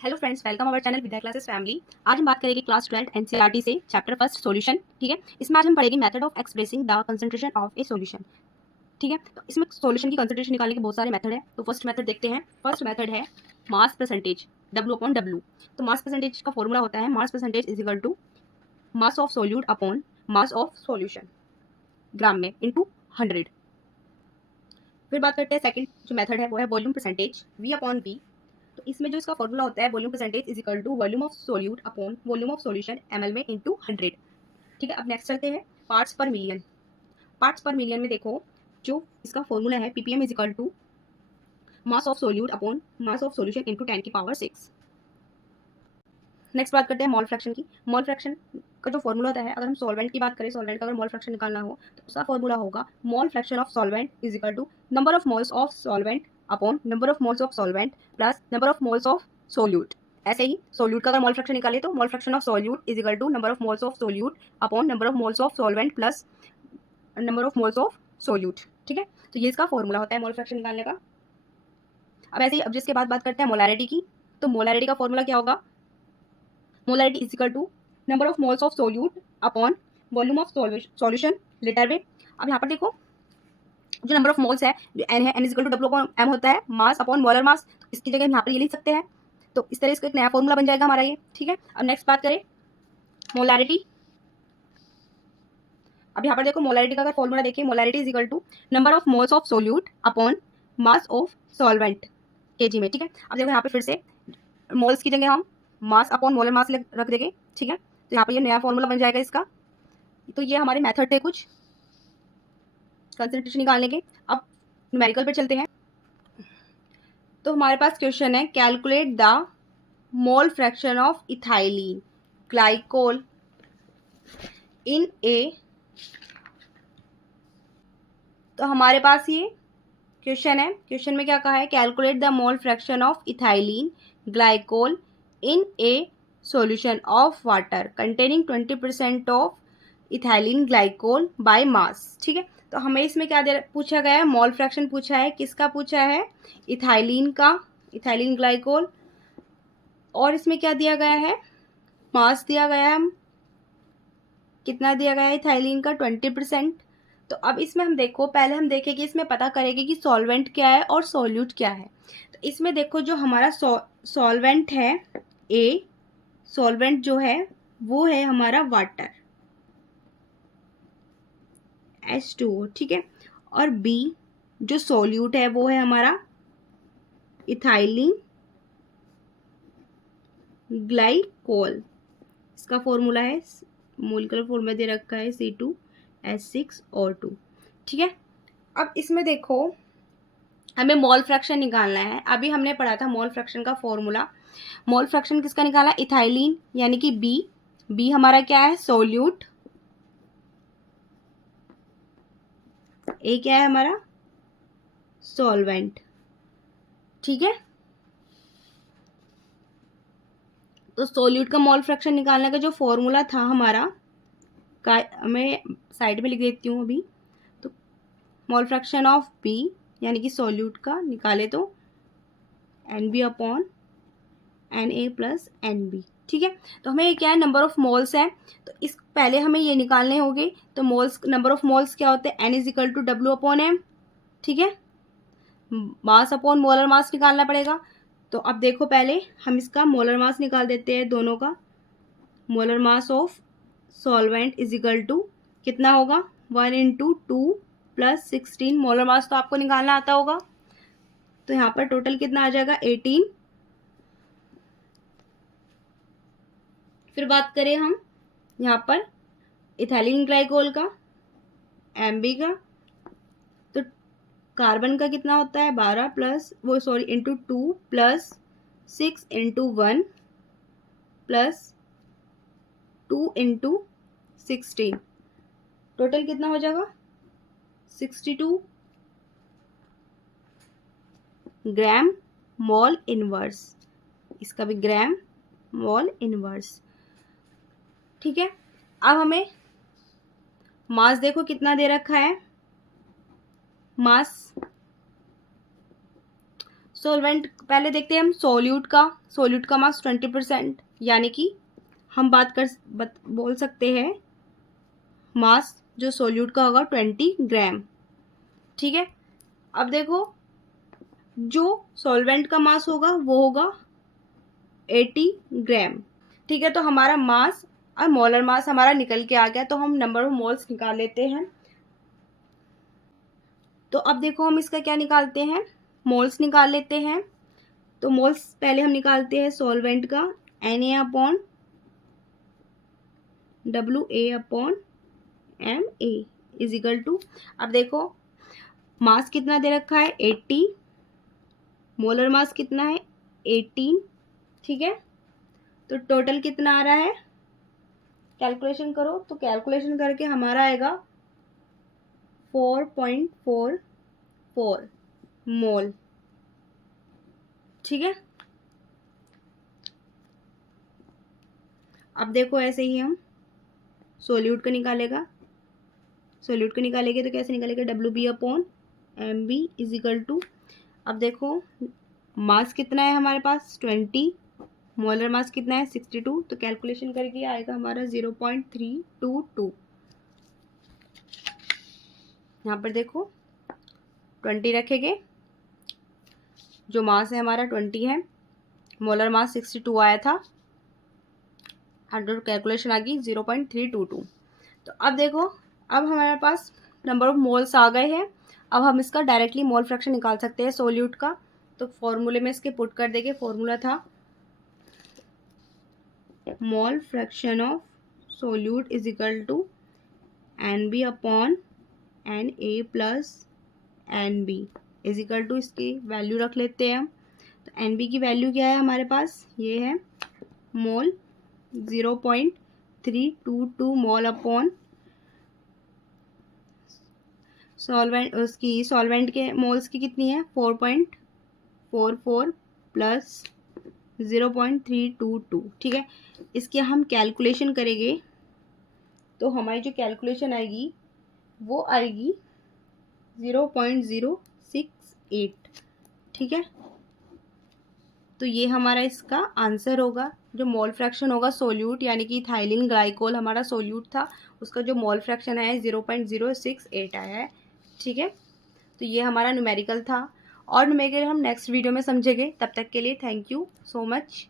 Hello friends, welcome our channel Vidya classes family. आज हम बात करेंगे क्लास 12 एनसीईआरटी से चैप्टर फर्स्ट सॉल्यूशन। ठीक है, इसमें आज हम पढ़ेंगे method of expressing the concentration of A solution. ठीक है, तो इसमें सॉल्यूशन की कंसंट्रेशन निकालने के बहुत सारे मेथड है। तो फर्स्ट मेथड देखते हैं। फर्स्ट मेथड है मास परसेंटेज, W अपॉन W। तो मास परसेंटेज का फॉर्मूला होता है mass percentage is equal to mass of solute upon mass of solution gram में इंटू 100। फिर बात करते हैं सेकंड जो मेथड है वो है volume percentage, V upon V। तो इसमें जो इसका फॉर्मूला होता है volume percentage is equal to volume of solute upon volume of solution ml में इंटू 100। ठीक है, अब नेक्स्ट चलते हैं पार्ट्स पर मिलियन। पार्ट्स पर मिलियन में देखो जो इसका फॉर्मूला है ppm is equal to mass of solute upon mass of solution into 10⁶। Next बात करते हैं मोल फ्रैक्शन की। मोल फ्रैक्शन का जो फॉर्मूला होता है, अगर हम सॉल्वेंट की बात करें, सॉल्वेंट का अगर मोल फ्रैक्शन निकालना हो तो उसका फॉर्मूला होगा mole fraction of solvent is equal to number of moles of solvent upon number of moles of solvent plus number of moles of solute. ऐसे ही सोल्यूट का अगर मोल फ्रैक्शन निकाले तो mole fraction of solute is equal to number of moles of solute upon number of moles of solvent plus number of moles of solute. ठीक है, तो ये इसका फॉर्मूला होता है मोल फ्रैक्शन निकालने का। अब ऐसे ही अब जिसके बाद बात करते हैं मोलैरिटी की। तो मोलैरिटी का फॉर्मूला क्या होगा? Molarity is equal to number of moles of solute upon volume of solution litre में। अब यहाँ पर देखो जो नंबर ऑफ मोल्स है जो एन है, n is equal to W upon M होता है मास अपॉन मोलर मास। तो इसकी जगह हम यहाँ पर ये लिख सकते हैं। तो इस तरह इसका एक नया फॉर्मूला बन जाएगा हमारा ये। ठीक है, अब नेक्स्ट बात करें मोलैरिटी। अब यहाँ पर देखो मोलैरिटी का अगर फॉर्मूला देखिए, molarity is equal to number of moles of solute upon mass of solvent KG में। ठीक है, अब देखो यहाँ पे फिर से मोल्स की जगह हम मास अपॉन मोलर मास रख देंगे। ठीक है, तो यहाँ पर ये नया फॉर्मूला बन जाएगा इसका। तो ये हमारे मेथड थे कुछ कंसंट्रेशन निकालने के। अब न्यूमेरिकल पे चलते हैं। तो हमारे पास क्वेश्चन है calculate the mole fraction of ethylene glycol in a. तो हमारे पास ये क्वेश्चन है। क्वेश्चन में क्या कहा है? Calculate the mole fraction of ethylene glycol in A solution of water containing 20% of ethylene glycol by mass. ठीक है, तो हमें इसमें क्या पूछा गया है? मोल फ्रैक्शन पूछा है। किसका पूछा है? इथाइलिन का, इथाइलिन ग्लाइकोल। और इसमें क्या दिया गया है? मास दिया गया है। कितना दिया गया है इथाइलिन का? 20%। तो अब इसमें हम देखो, पहले हम देखें कि इसमें पता करेंगे कि सॉल्वेंट क्या है और सोल्यूट क्या है। तो इसमें देखो जो हमारा सॉल्वेंट है ए, सॉल्वेंट जो है वो है हमारा वाटर H2O। ठीक है, और बी जो सोल्यूट है वो है हमारा इथाइलिन ग्लाइकोल। इसका फॉर्मूला है, मोलिकुलर फॉर्मूला दे रखा है C2H6O2। ठीक है, अब इसमें देखो हमें मोल फ्रैक्शन निकालना है। अभी हमने पढ़ा था मोल फ्रैक्शन का फॉर्मूला। मोल फ्रैक्शन किसका निकाला? इथाइलिन यानी कि बी। बी हमारा क्या है? सोल्यूट। ए क्या है हमारा? सॉल्वेंट। ठीक है, तो सोल्यूट का मोल फ्रैक्शन निकालने का जो फॉर्मूला था हमारा मैं साइड में लिख देती हूँ अभी। तो मोल फ्रैक्शन ऑफ बी यानी कि सोल्यूट का निकाले तो NB upon Na plus NB। ठीक है, तो हमें क्या है? नंबर ऑफ मोल्स है। तो इस पहले हमें ये निकालने होंगे। तो मोल्स, नंबर ऑफ मोल्स क्या होते हैं? N is equal to W upon M। ठीक है, मास अपॉन मोलर मास निकालना पड़ेगा। तो अब देखो पहले हम इसका मोलर मास निकाल देते हैं दोनों का। Molar mass of solvent is equal to कितना होगा? 1 इंटू 2 प्लस 16। मोलर मास तो आपको निकालना आता होगा। तो यहाँ पर टोटल कितना आ जाएगा? 18। फिर बात करें हम यहाँ पर इथाइलिन ग्लाइकोल का, MB का। तो कार्बन का कितना होता है? 12 प्लस वो sorry into 2 plus 6 into 1 plus 2 into 16। Total कितना हो जाएगा? 62 ग्राम मोल इनवर्स। इसका भी ग्राम मोल इनवर्स। ठीक है, अब हमें मास देखो कितना दे रखा है। मास सॉल्वेंट पहले देखते हैं हम सोल्यूट का मास 20%, यानी कि हम बोल सकते हैं मास जो सोल्यूट का होगा 20 ग्राम। ठीक है, अब देखो जो सॉल्वेंट का मास होगा वो होगा 80 ग्राम। ठीक है, तो हमारा मास और मोलर मास हमारा निकल के आ गया, तो हम नंबर ऑफ मोल्स निकाल लेते हैं। तो अब देखो हम इसका क्या निकालते हैं, मोल्स निकाल लेते हैं। तो मोल्स पहले हम निकालते हैं सॉल्वेंट का Na/WA/mA इज इक्वल टू, अब देखो मास कितना दे रखा है 80, मोलर मास कितना है 18। ठीक है, तो टोटल कितना आ रहा है, कैलकुलेशन करो, तो कैलकुलेशन करके हमारा आएगा 4.44 मोल। ठीक है, अब देखो ऐसे ही हम सोल्यूट का निकालेंगे तो कैसे निकालेगा, WB/MB इज इक्वल टू, अब देखो मास कितना है हमारे पास 20, मोलर मास कितना है 62, तो कैलकुलेशन करके आएगा हमारा 0.322। यहाँ पर देखो 20 रखेंगे, जो मास है हमारा 20 है, मोलर मास 62 आया था, 100 कैलकुलेशन आ गई 0.322। तो अब देखो अब हमारे पास नंबर ऑफ मोल्स आ गए हैं। अब हम इसका डायरेक्टली मोल फ्रैक्शन निकाल सकते हैं सोल्यूट का। तो फॉर्मूले में इसके पुट कर देंगे, फॉर्मूला था mole fraction of solute is equal to NB/NA plus NB is equal to, इसकी वैल्यू रख लेते हैं हम। तो NB की वैल्यू क्या है हमारे पास, ये है मोल 0.322 मोल अपॉन सॉल्वेंट, उसकी सॉल्वेंट के मोल्स की कितनी है 4.44 प्लस 0.322। ठीक है, इसके हम कैलकुलेशन करेंगे तो हमारी जो कैलकुलेशन आएगी वो आएगी 0.068। ठीक है, तो ये हमारा इसका आंसर होगा। जो मोल फ्रैक्शन होगा सोल्यूट यानी कि इथाइलिन ग्लाइकोल हमारा सोल्यूट था, उसका जो मोल फ्रैक्शन है 0.068 आया है। ठीक है, तो ये हमारा न्यूमेरिकल था, और न्यूमेरिकल हम नेक्स्ट वीडियो में समझेंगे। तब तक के लिए थैंक यू सो मच।